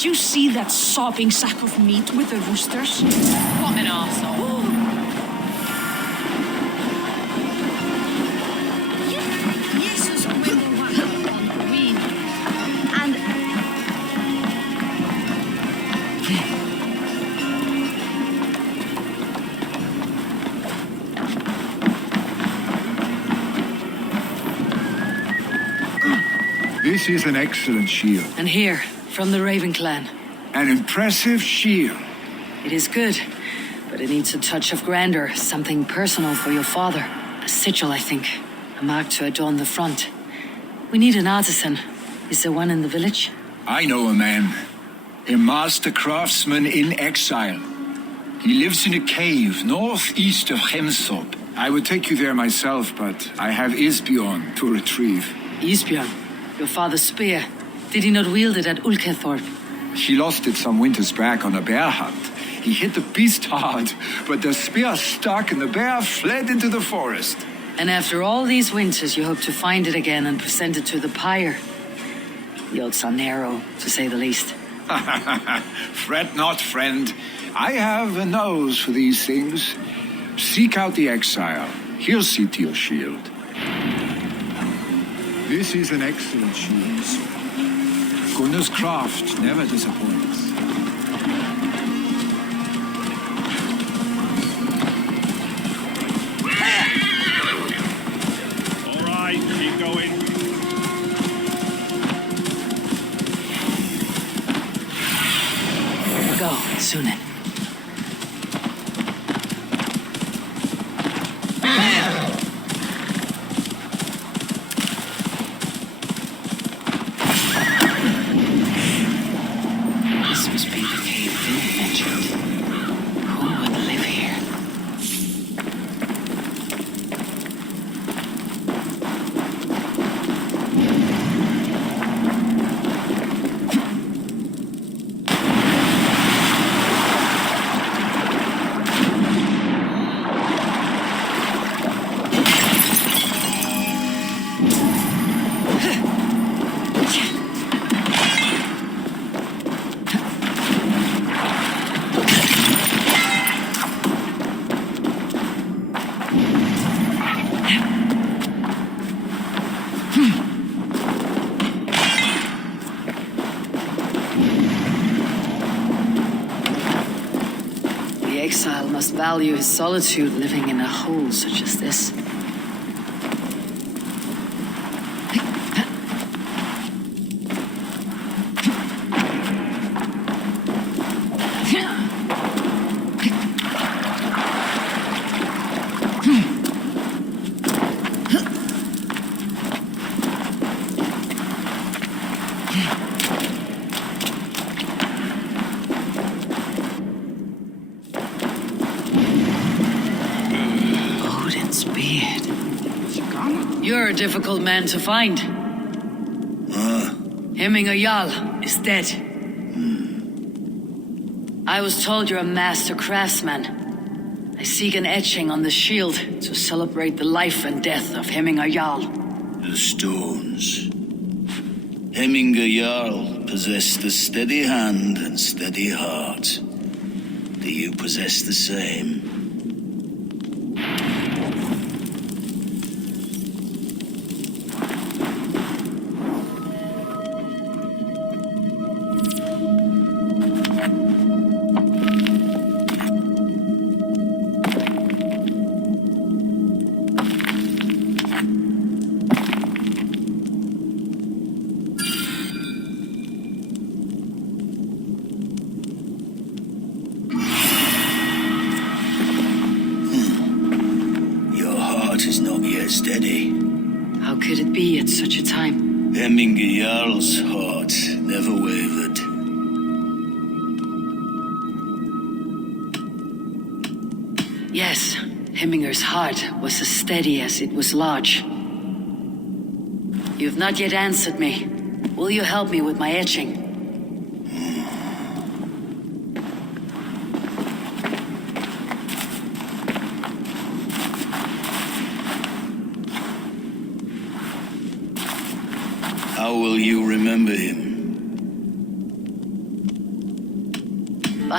Did you see that sopping sack of meat with the roosters? What an arsehole. Jesus, Queen. And This is an excellent shield. And here, from the Raven clan. An impressive shield. It is good, but it needs a touch of grandeur, something personal for your father. A sigil, I think. A mark to adorn the front. We need an artisan. Is there one in the village? I know a man. A master craftsman in exile. He lives in a cave northeast of Hemthorpe. I would take you there myself, but I have Isbjorn to retrieve. Isbjorn, your father's spear. Did he not wield it at Ulkethorpe? He lost it some winters back on a bear hunt. He hit the beast hard, but the spear stuck and the bear fled into the forest. And after all these winters, you hope to find it again and present it to the pyre. The odds are narrow, to say the least. Fret not, friend. I have a nose for these things. Seek out the exile. He'll see to your shield. This is an excellent shield. Gunnar's craft never disappoints. All right, keep going. Here we go, Sunan. This must be the cave Philip mentioned. Who would live here? The exile must value his solitude living in a hole such as this. Odin's beard. You're a difficult man to find. Hemminger Jarl is dead. I was told you're a master craftsman. I seek an etching on the shield to celebrate the life and death of Hemminger Jarl. The stones. Hemminger Jarl possessed a steady hand and steady heart. Do you possess the same? Steady. How could it be at such a time? Hemminger Jarl's heart never wavered. Yes, Hemminger's heart was as steady as it was large. You've not yet answered me. Will you help me with my etching? How will you remember him?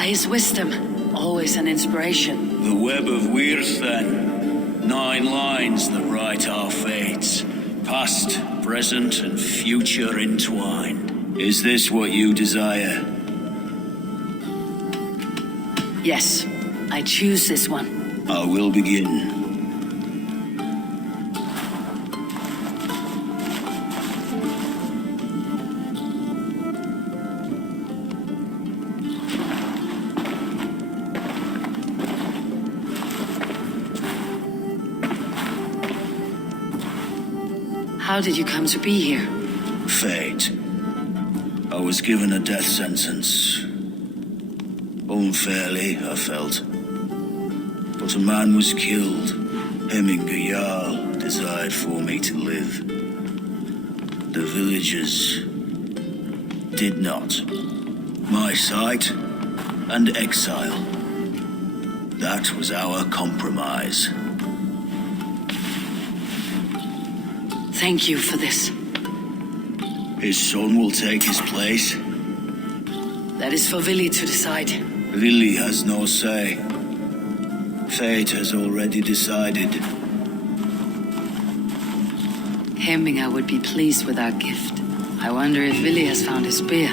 by his wisdom. Always an inspiration. The web of Wirth, then. 9 lines that write our fates. Past, present, and future entwined. Is this what you desire? Yes, I choose this one. I will begin. How did you come to be here? Fate. I was given a death sentence. Unfairly, I felt. But a man was killed. Hemminger Jarl desired for me to live. The villagers did not. My sight and exile. That was our compromise. Thank you for this. His son will take his place. That is for Vili to decide. Vili has no say. Fate has already decided. Hemminger would be pleased with our gift. I wonder if Vili has found his spear.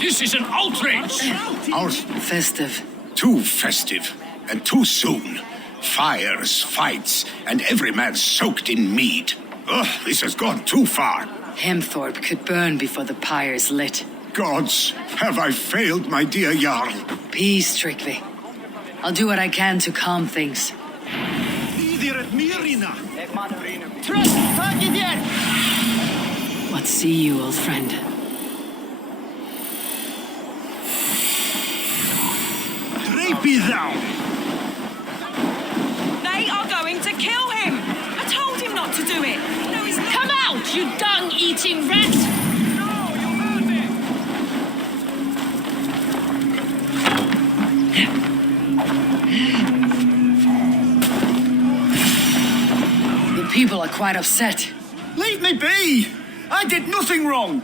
This is an outrage! Festive. Too festive, and too soon. Fires, fights, and every man soaked in mead. Ugh, this has gone too far. Hemthorpe could burn before the pyre is lit. Gods, have I failed my dear Jarl? Peace, Strictly. I'll do what I can to calm things. What see you, old friend? They are going to kill him! I told him not to do it! No, he's not. Come out, you dung-eating rat! The people are quite upset. Leave me be! I did nothing wrong!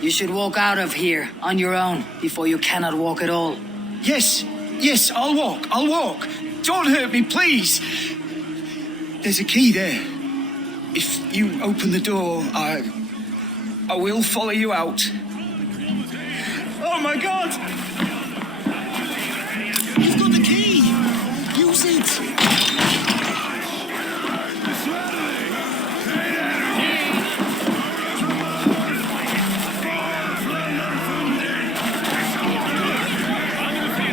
You should walk out of here on your own before you cannot walk at all. Yes, I'll walk. Don't hurt me, please. There's a key there. If you open the door, I will follow you out. Oh my God! You've got the key! Use it!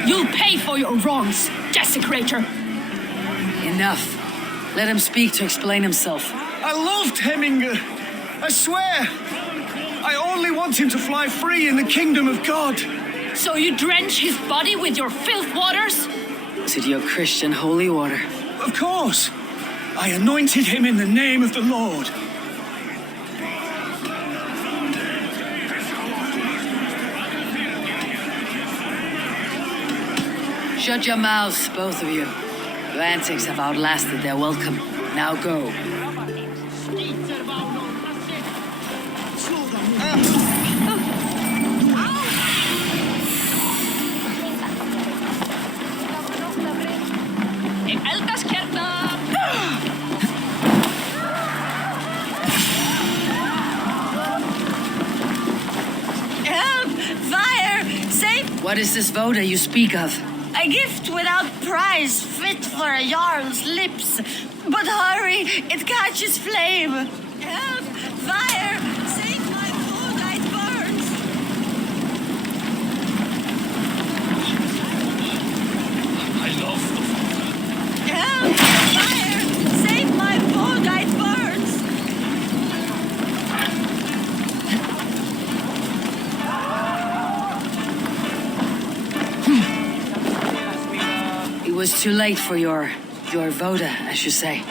You'll pay for your wrongs, desecrator! Enough. Let him speak to explain himself. I loved Hemminger. I swear. I only want him to fly free in the kingdom of God. So you drench his body with your filth waters? To your Christian holy water. Of course. I anointed him in the name of the Lord. Shut your mouths, both of you. Your antics have outlasted their welcome. Now go. Help! Fire! Save! What is this voda you speak of? A gift without price, fit for a Jarl's lips. But hurry, it catches flame. Help! Fire! Save my food, it burns! I love the food. Help! Fire! Save my food, it burns! It was too late for your voda, as you say.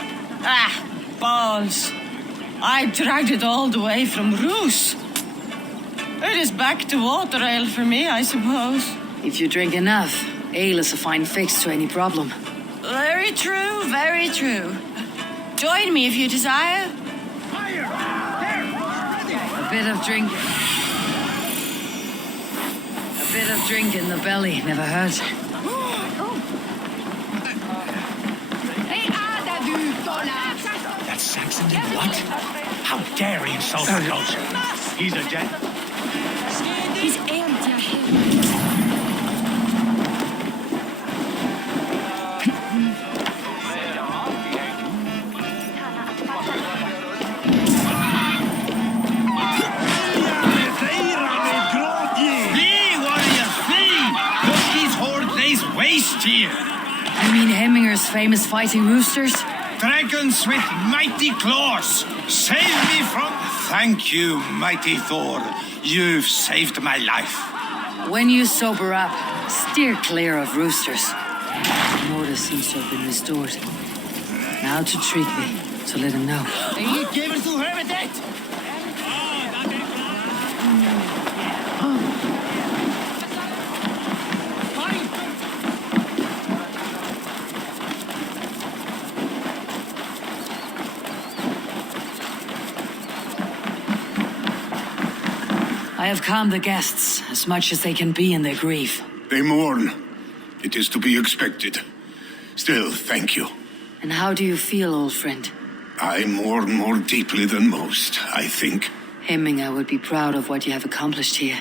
Ah, balls. I dragged it all the way from Roos. It is back to water ale for me, I suppose. If you drink enough, ale is a fine fix to any problem. Very true, very true. Join me if you desire. A bit of drink in the belly never hurts. That Saxon did what? How dare he insult our culture? He's a gent. He's empty. Waste here. You mean Hemminger's famous fighting roosters? Dragons with mighty claws. Save me from... Thank you, mighty Thor. You've saved my life. When you sober up, steer clear of roosters. The order seems to have been restored. Now to treat me, so let him know. I have calmed the guests as much as they can be in their grief. They mourn. It is to be expected. Still, thank you. And how do you feel, old friend? I mourn more deeply than most, I think. Hemminger would be proud of what you have accomplished here.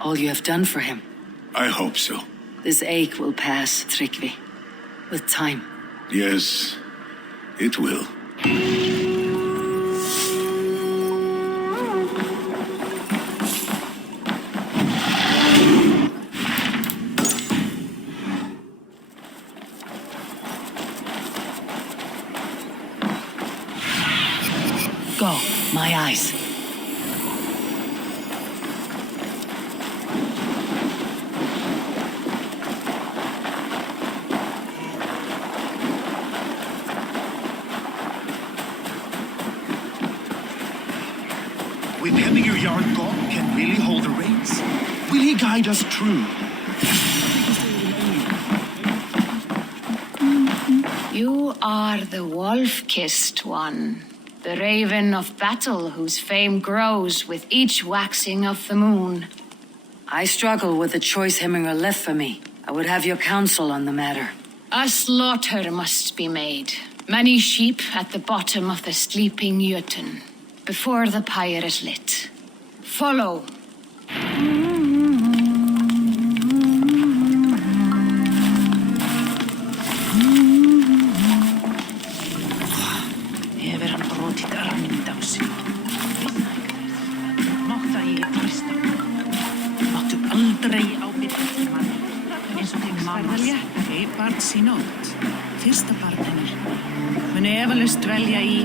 All you have done for him. I hope so. This ache will pass, Tryggvi. With time. Yes, it will. Go, my eyes. With Hemminger Jarl gone, can really hold the reins? Will he guide us true? You are the wolf-kissed one. The raven of battle whose fame grows with each waxing of the moon. I struggle with the choice Hemminger left for me. I would have your counsel on the matter. A slaughter must be made. Many sheep at the bottom of the sleeping Jötun, before the pyre is lit. Follow. Barns í nótt, fyrsta barninu, mun efalaust dvelja í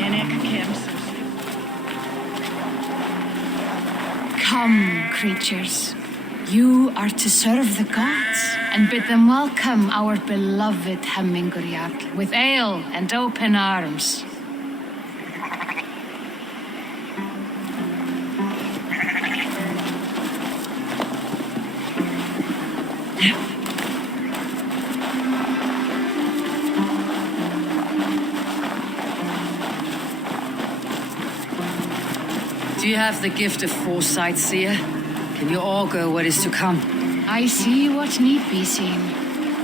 en ekki kemst. Come, creatures. You are to serve the gods and bid them welcome our beloved Hemmingur Jarl with ale and open arms. have the gift of foresight, seer? Can you augur what is to come? I see what need be seen,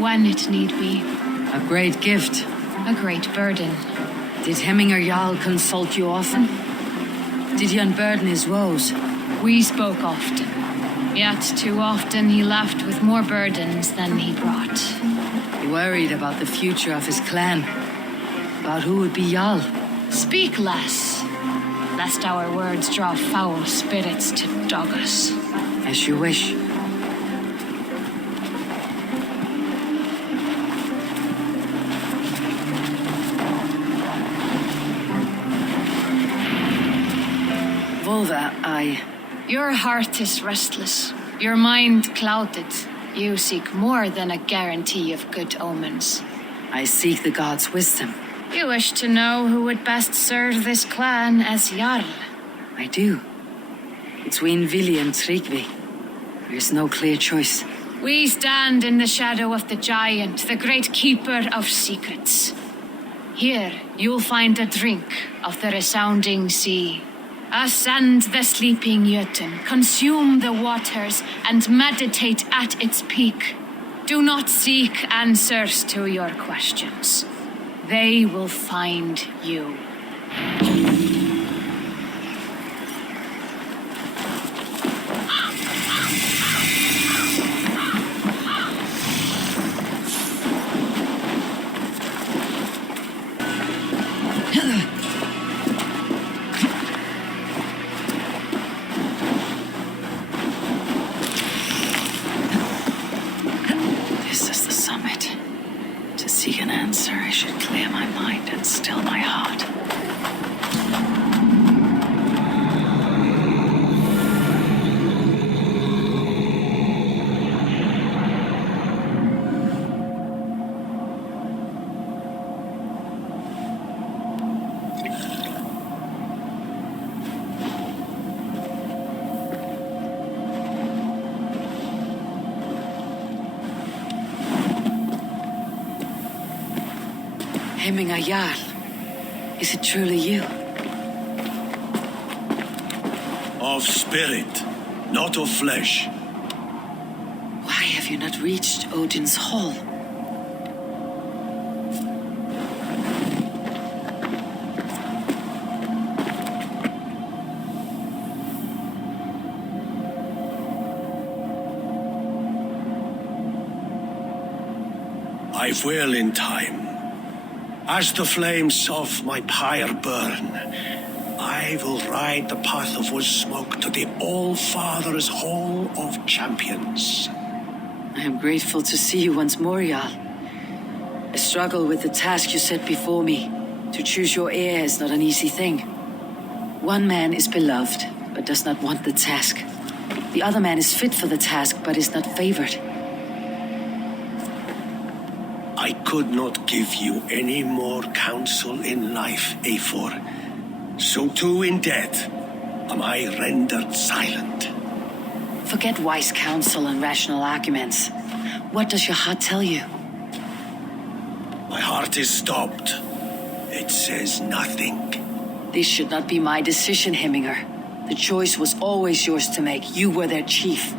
when it need be. A great gift. A great burden. Did Hemminger Jarl consult you often? Did he unburden his woes? We spoke often. Yet too often he left with more burdens than he brought. He worried about the future of his clan. About who would be Jarl. Speak less, lest our words draw foul spirits to dog us. As you wish. Volva, Your heart is restless, your mind clouded. You seek more than a guarantee of good omens. I seek the gods' wisdom. You wish to know who would best serve this clan as Jarl. I do. Between Vili and Tryggvi, there is no clear choice. We stand in the shadow of the giant, the great keeper of secrets. Here, you'll find a drink of the resounding sea. Ascend the sleeping Jötun, consume the waters, and meditate at its peak. Do not seek answers to your questions. They will find you. This is the summit. To seek an answer, I should clear my mind and still my heart. Hemminger Jarl, is it truly you? Of spirit, not of flesh. Why have you not reached Odin's Hall? I will in time. As the flames of my pyre burn, I will ride the path of wood smoke to the All-Father's Hall of Champions. I am grateful to see you once more, Jarl. I struggle with the task you set before me. To choose your heir is not an easy thing. One man is beloved, but does not want the task. The other man is fit for the task, but is not favored. I could not give you any more counsel in life, Eivor. So too in death am I rendered silent. Forget wise counsel and rational arguments. What does your heart tell you? My heart is stopped. It says nothing. This should not be my decision, Hemminger. The choice was always yours to make. You were their chief.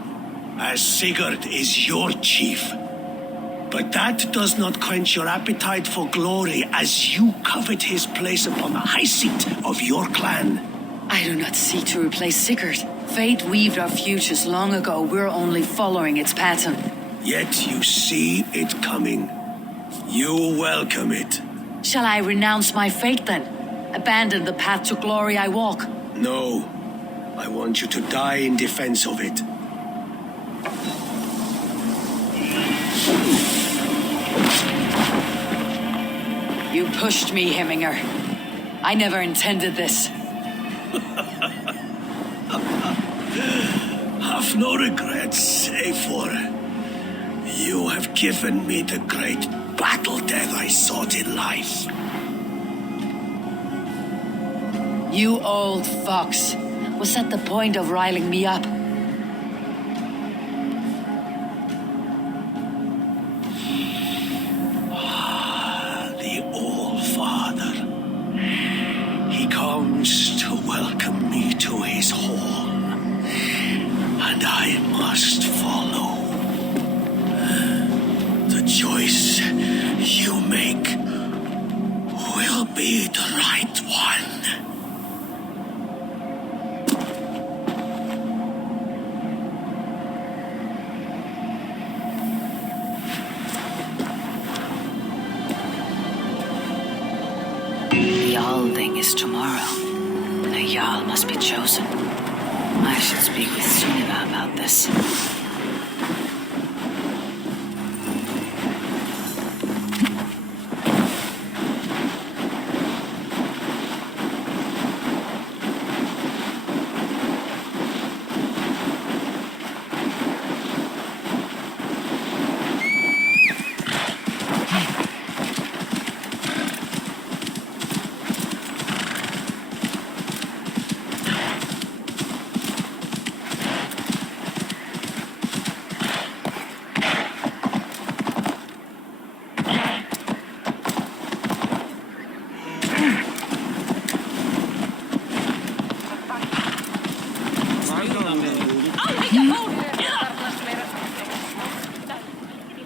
As Sigurd is your chief. But that does not quench your appetite for glory as you covet his place upon the high seat of your clan. I do not seek to replace Sigurd. Fate weaved our futures long ago. We're only following its pattern. Yet you see it coming. You welcome it. Shall I renounce my fate then? Abandon the path to glory I walk? No. I want you to die in defense of it. You pushed me, Hemminger. I never intended this. Have no regrets, Eivor. You have given me the great battle death I sought in life. You old fox. Was that the point of riling me up? The All-Father. He comes to welcome me to his hall. wedding is tomorrow. And a Jarl must be chosen. I should speak with Sunniva about this.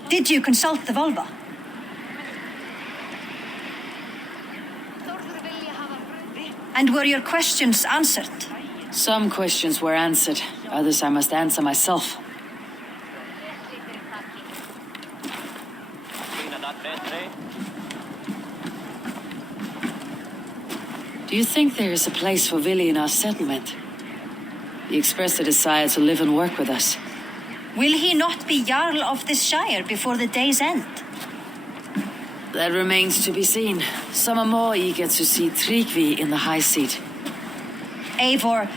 Did you consult the Volva? And were your questions answered? Some questions were answered. Others I must answer myself. Do you think there is a place for Vili in our settlement? He expressed a desire to live and work with us. Will he not be Jarl of this shire before the day's end? That remains to be seen. Some are more eager to see Tryggvi in the high seat. Eivor,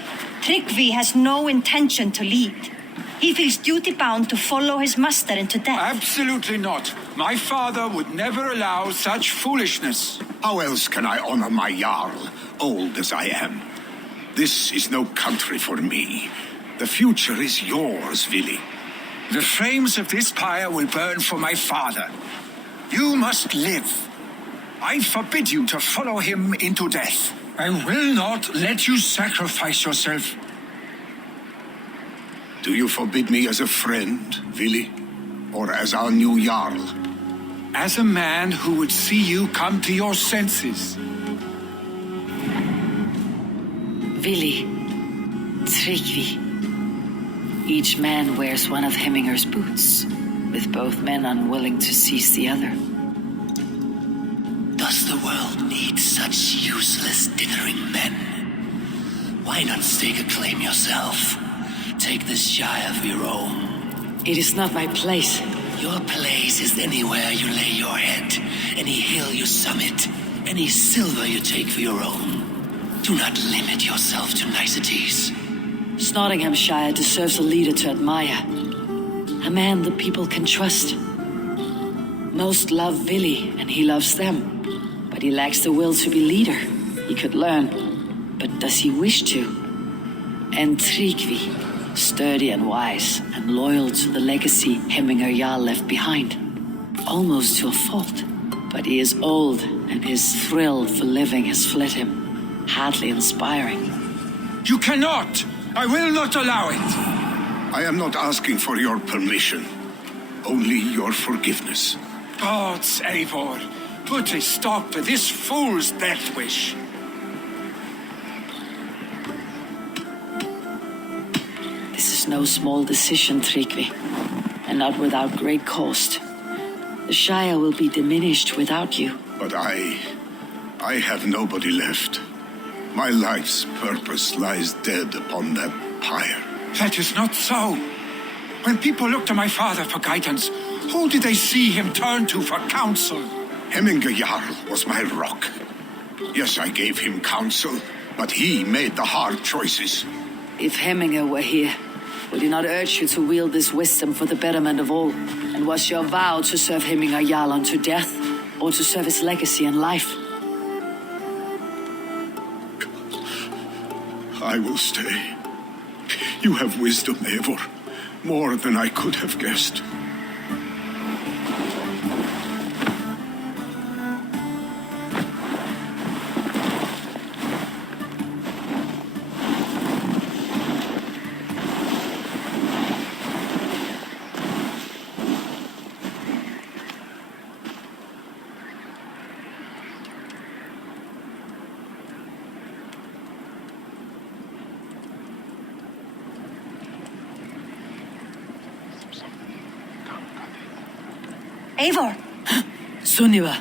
Tryggvi has no intention to lead. He feels duty-bound to follow his master into death. Absolutely not. My father would never allow such foolishness. How else can I honor my Jarl, old as I am? This is no country for me. The future is yours, Vili. The flames of this pyre will burn for my father. You must live. I forbid you to follow him into death. I will not let you sacrifice yourself. Do you forbid me as a friend, Vili? Or as our new Jarl? As a man who would see you come to your senses. Vili, Tryggvi. Each man wears one of Hemminger's boots, with both men unwilling to seize the other. Does the world need such useless dithering men? Why not stake a claim yourself? Take this shire for your own. It is not my place. Your place is anywhere you lay your head, any hill you summit, any silver you take for your own. Do not limit yourself to niceties. Nottinghamshire deserves a leader to admire. A man the people can trust. Most love Vili, and he loves them. But he lacks the will to be leader. He could learn, but does he wish to? And Tryggvi, sturdy and wise, and loyal to the legacy Hemminger Jarl left behind. Almost to a fault. But he is old, and his thrill for living has fled him. Hardly inspiring. You cannot! I will not allow it! I am not asking for your permission. Only your forgiveness. Gods, Eivor, put a stop to this fool's death wish. This is no small decision, Tryggvi, and not without great cost. The Shire will be diminished without you. But I have nobody left. My life's purpose lies dead upon that pyre. That is not so. When people look to my father for guidance, who did they see him turn to for counsel? Hemminger Jarl was my rock. Yes, I gave him counsel, but he made the hard choices. If Hemminger were here, would he not urge you to wield this wisdom for the betterment of all? And was your vow to serve Hemminger Jarl unto death, or to serve his legacy and life? I will stay. You have wisdom, Eivor, more than I could have guessed. Eivor! Sunniva!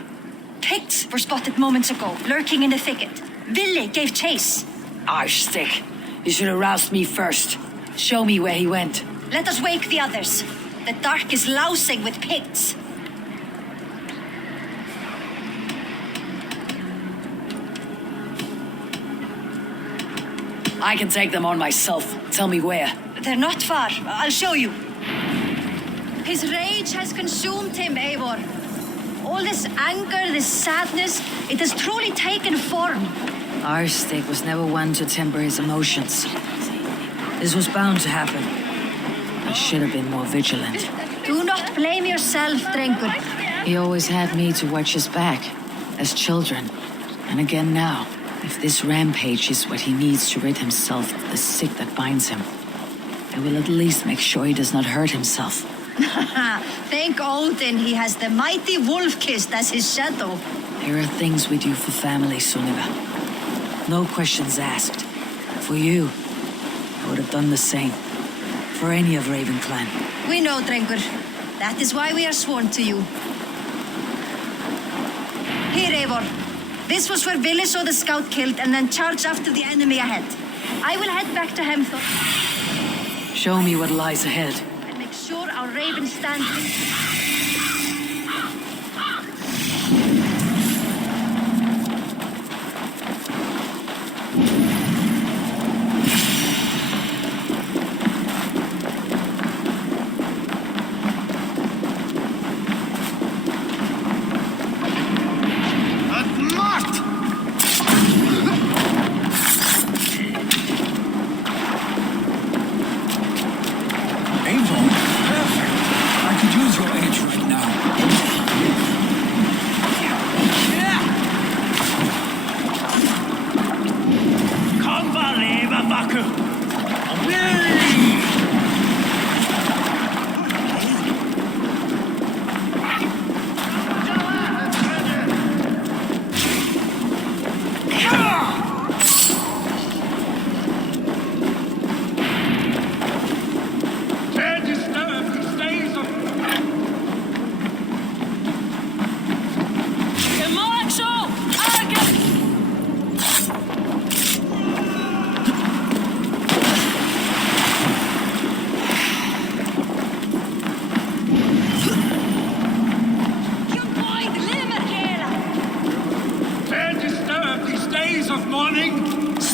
Picts were spotted moments ago, lurking in the thicket. Ville gave chase. Arshstick. You should have roused me first. Show me where he went. Let us wake the others. The dark is lousing with Picts. I can take them on myself. Tell me where. They're not far. I'll show you. His rage has consumed him, Eivor. All this anger, this sadness, it has truly taken form. Arshstick was never one to temper his emotions. This was bound to happen. I should have been more vigilant. Do not blame yourself, Drengur. He always had me to watch his back, as children. And again now, if this rampage is what he needs to rid himself of the sick that binds him, I will at least make sure he does not hurt himself. Thank Odin he has the mighty Wolf-Kissed as his shadow. There are things we do for family, Sunniva. No questions asked. For you, I would have done the same. For any of Raven Clan. We know, Drengur. That is why we are sworn to you. Here, Eivor. This was where Ville saw the scout killed and then charged after the enemy ahead. I will head back to Hemthor. Show me what lies ahead. And make sure our Raven stands.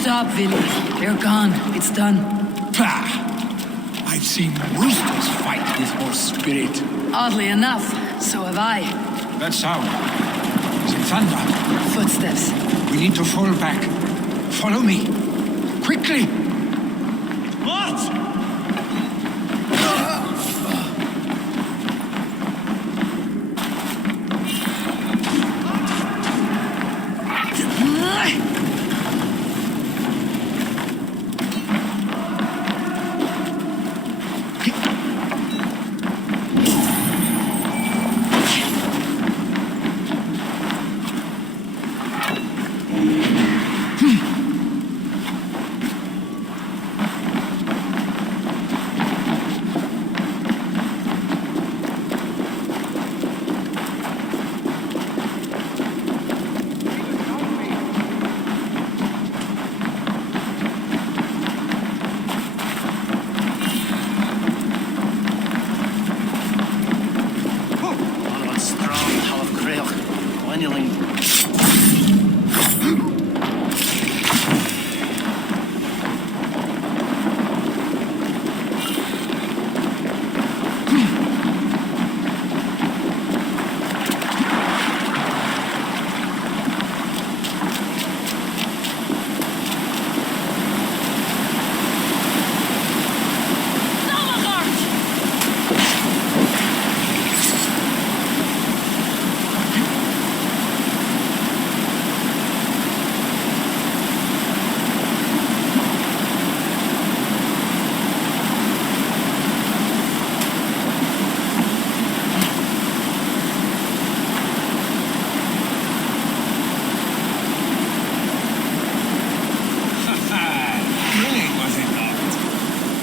Stop, Ville. They're gone. It's done. Pah! I've seen roosters fight with more spirit. Oddly enough, so have I. That sound. Is it thunder? Footsteps. We need to fall back. Follow me. Quickly! What?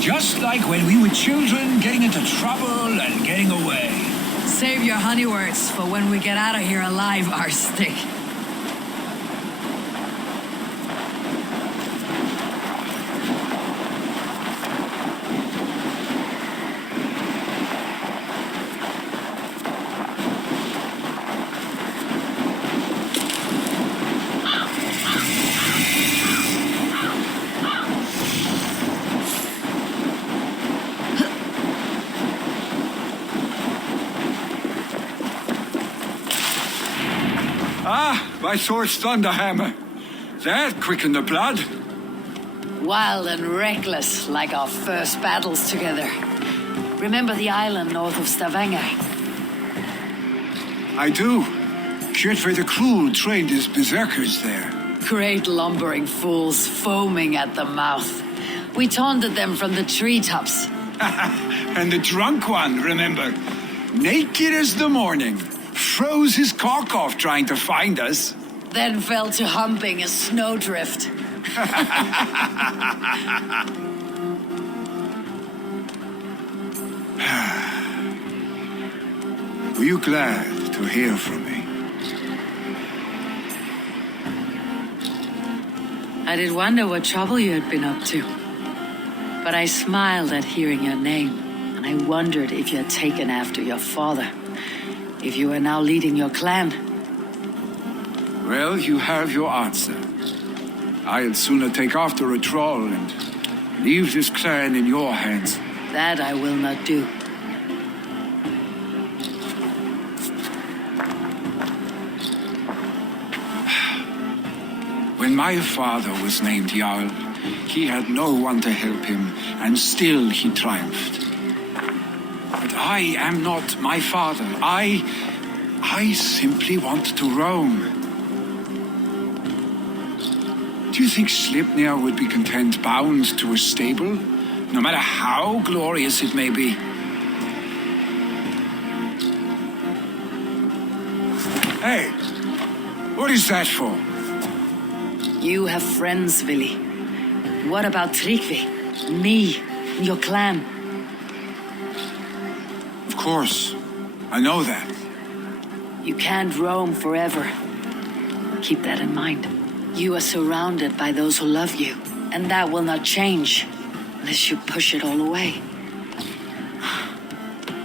Just like when we were children, getting into trouble and getting away. Save your honey words for when we get out of here alive, Arshstick. By Thor's thunderhammer. That quickened the blood. Wild and reckless, like our first battles together. Remember the island north of Stavanger? I do. Kjotve the Cruel trained his berserkers there. Great lumbering fools, foaming at the mouth. We taunted them from the treetops. And the drunk one, remember? Naked as the morning. Froze his cock off trying to find us. Then fell to humping a snowdrift. Were you glad to hear from me? I did wonder what trouble you had been up to. But I smiled at hearing your name, and I wondered if you had taken after your father. If you were now leading your clan. Well, you have your answer. I'd sooner take after a troll and leave this clan in your hands. That I will not do. When my father was named Jarl, he had no one to help him, and still he triumphed. But I am not my father. I simply want to roam. Do you think Sleipnir would be content bound to a stable, no matter how glorious it may be? Hey, what is that for? You have friends, Vili. What about Tryggvi, me, and your clan? Of course, I know that. You can't roam forever. Keep that in mind. You are surrounded by those who love you, and that will not change unless you push it all away.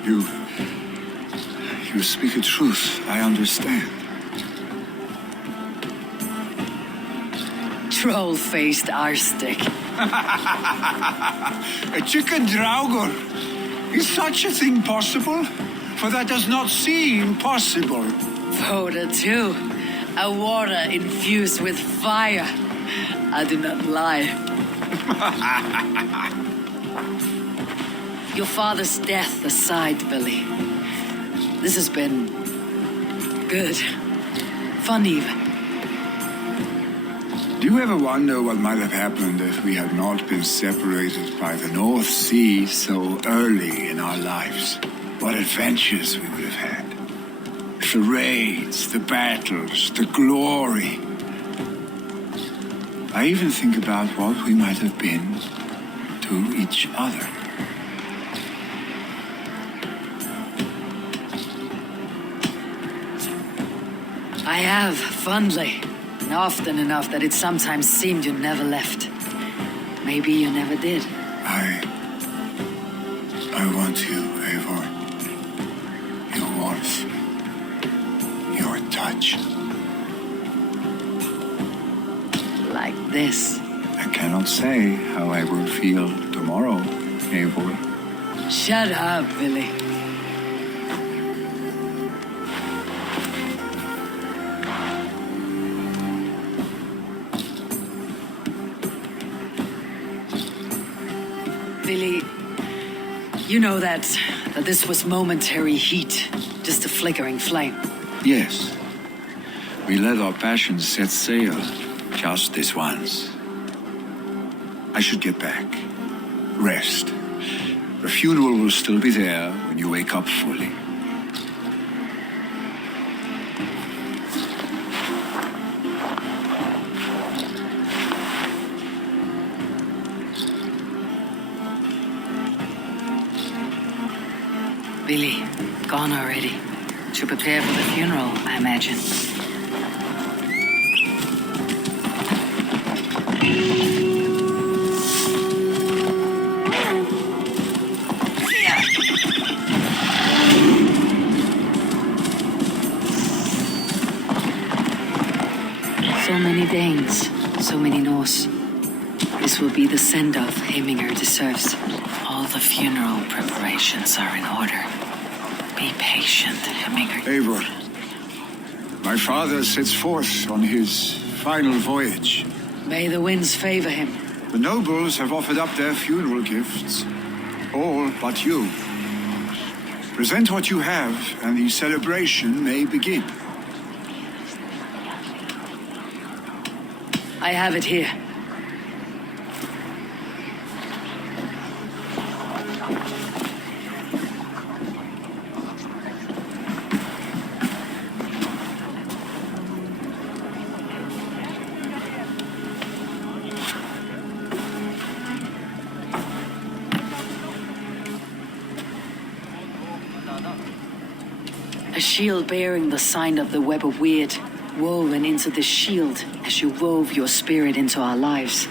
You speak a truth, I understand. Troll-faced arstick. A chicken draugur. Is such a thing possible? For that does not seem possible. Voda too. A water infused with fire. I do not lie. Your father's death aside, Billy. This has been good. Fun even. Do you ever wonder what might have happened if we had not been separated by the North Sea so early in our lives? What adventures we would have had. The raids, the battles, the glory. I even think about what we might have been to each other. I have, fondly. And often enough that it sometimes seemed you never left. Maybe you never did. I want you, Eivor. Your warmth. Your touch. Like this. I cannot say how I will feel tomorrow, Eivor. Shut up, Billy. Billy, you know that this was momentary heat, just a flickering flame. Yes. We let our passions set sail just this once. I should get back. Rest. The funeral will still be there when you wake up fully. Billy, gone already. To prepare for the funeral, I imagine. So many Danes, so many Norse. This will be the send-off Heminger deserves. All the funeral preparations are in order. Be patient, Heminger. Eivor, My father sets forth on his final voyage. May the winds favor him. The nobles have offered up their funeral gifts. All but you. Present what you have, and the celebration may begin. I have it here. A shield bearing the sign of the web of weird, woven into the shield as you wove your spirit into our lives.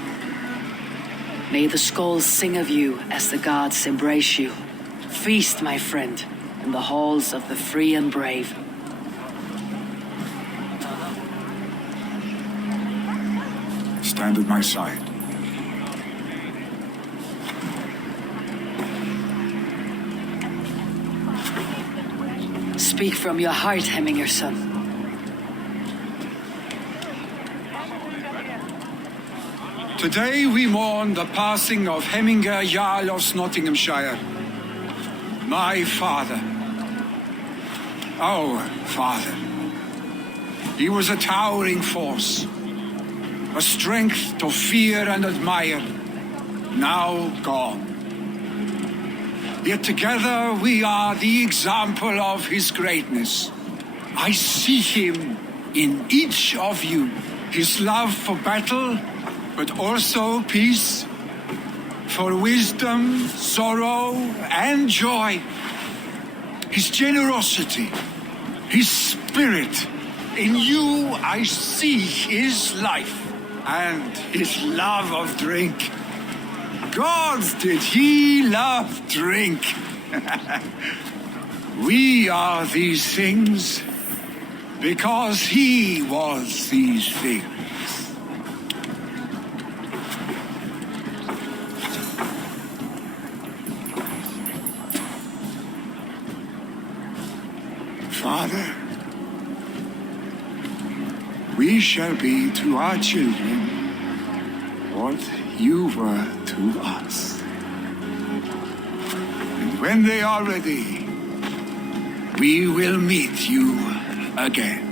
May the skulls sing of you as the gods embrace you. Feast, my friend, in the halls of the free and brave. Stand at my side. Speak from your heart, Hemminger son. Today we mourn the passing of Hemminger Jarl of Nottinghamshire. My father. Our father. He was a towering force. A strength to fear and admire. Now gone. Yet together we are the example of his greatness. I see him in each of you. His love for battle, but also peace. For wisdom, sorrow, and joy. His generosity, his spirit. In you I see his life and his love of drink. Gods, did he love drink? We are these things because he was these things. Father, we shall be to our children what you were to us. And when they are ready, we will meet you again.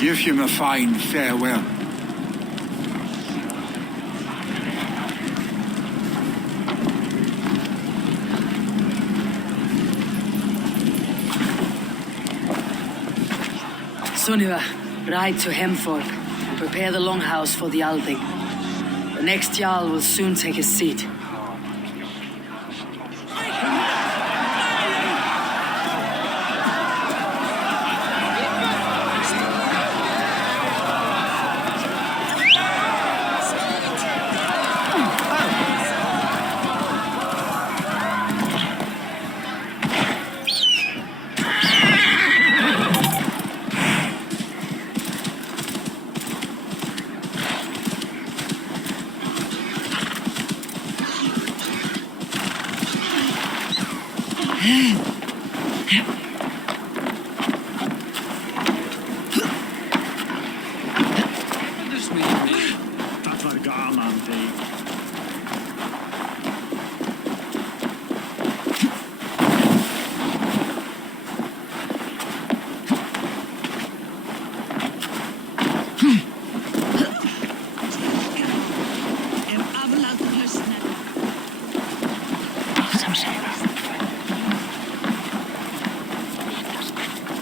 Give him a fine farewell. Sunniva, ride to Hemthorpe and prepare the longhouse for the Althing. The next Jarl will soon take his seat.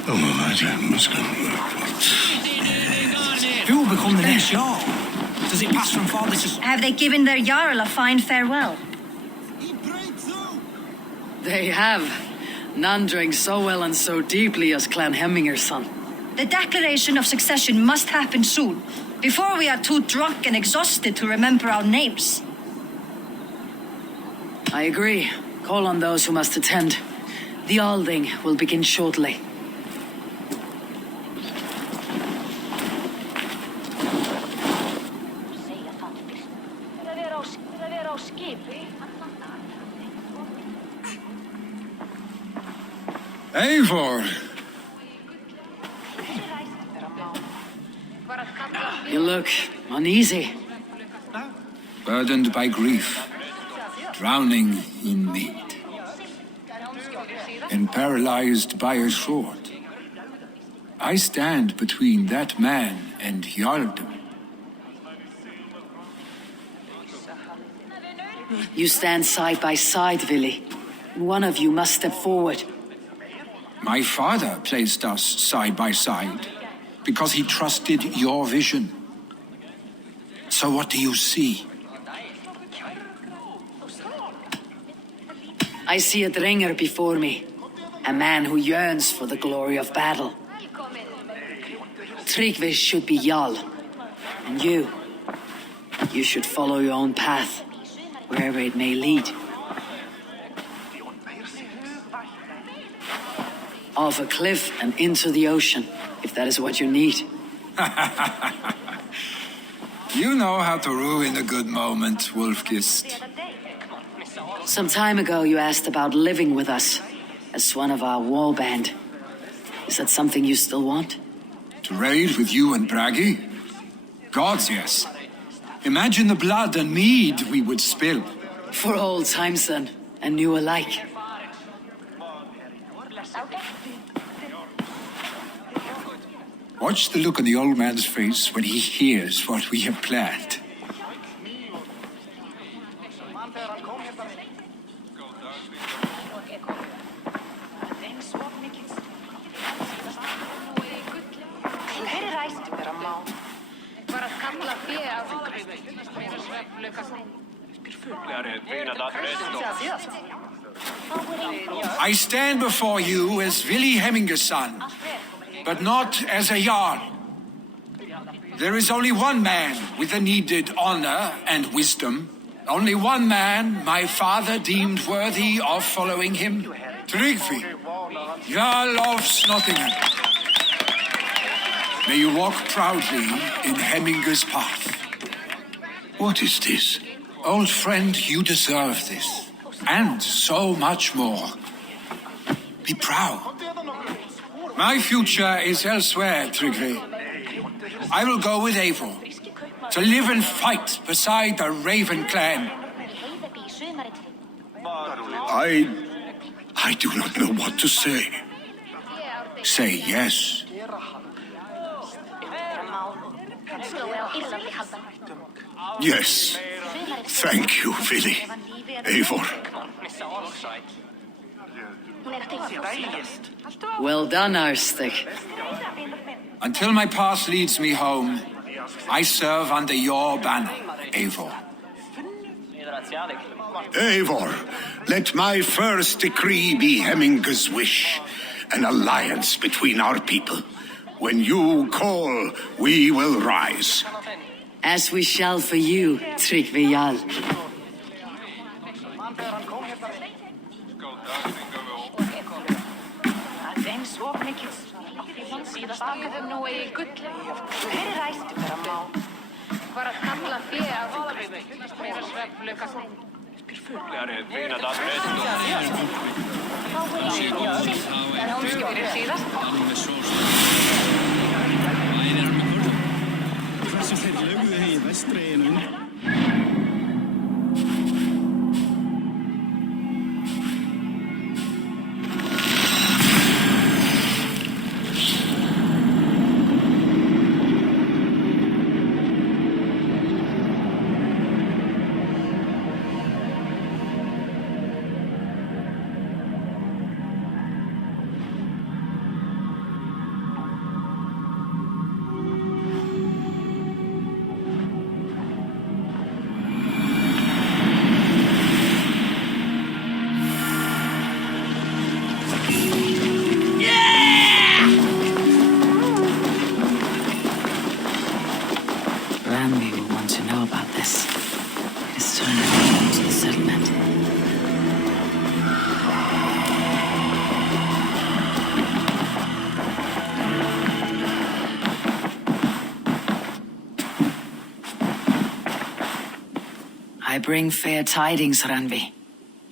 Who will become the next Jarl? Does it pass from father to... Have they given their Jarl a fine farewell? They have. None drank so well and so deeply as Clan Hemminger's son. The declaration of succession must happen soon, before we are too drunk and exhausted to remember our names. I agree. Call on those who must attend. The Alding will begin shortly. Eivor! You look uneasy. Burdened by grief, drowning in need, and paralyzed by a sword. I stand between that man and Jarldom. You stand side by side, Vili. One of you must step forward. My father placed us side by side because he trusted your vision. So what do you see? I see a Dringer before me. A man who yearns for the glory of battle. Tryggvi should be Jarl. And you should follow your own path, wherever it may lead. Off a cliff and into the ocean, if that is what you need. You know how to ruin a good moment, Wolfkist. Some time ago you asked about living with us, as one of our war band. Is that something you still want? To raid with you and Bragi? Gods, yes. Imagine the blood and mead we would spill. For old times then, and new alike. Watch the look on the old man's face when he hears what we have planned. I stand before you as Vili Hemminger's son, but not as a Jarl. There is only one man with the needed honor and wisdom. Only one man my father deemed worthy of following him. Tryggvi, Jarl of Nottingham. May you walk proudly in Hemminger's path. What is this? Old friend, you deserve this. And so much more. Be proud. My future is elsewhere, Tryggvi. I will go with Eivor to live and fight beside the Raven clan. I do not know what to say. Say yes. Yes. Thank you, Vili. Eivor. Well done, Arstig. Until my path leads me home, I serve under your banner, Eivor. Eivor, let my first decree be Hemminger's wish. An alliance between our people. When you call, we will rise. As we shall for you, Tryggvi Jarl. Hversu þeir lögðu í vestreginu? bring fair tidings, Ranvi.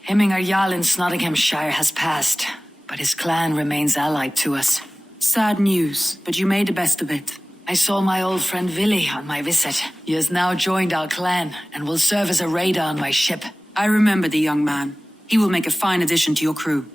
Hemminger Jarl in Nottinghamshire has passed, but his clan remains allied to us. Sad news, but you made the best of it. I saw my old friend Vili on my visit. He has now joined our clan and will serve as a raider on my ship. I remember the young man. He will make a fine addition to your crew.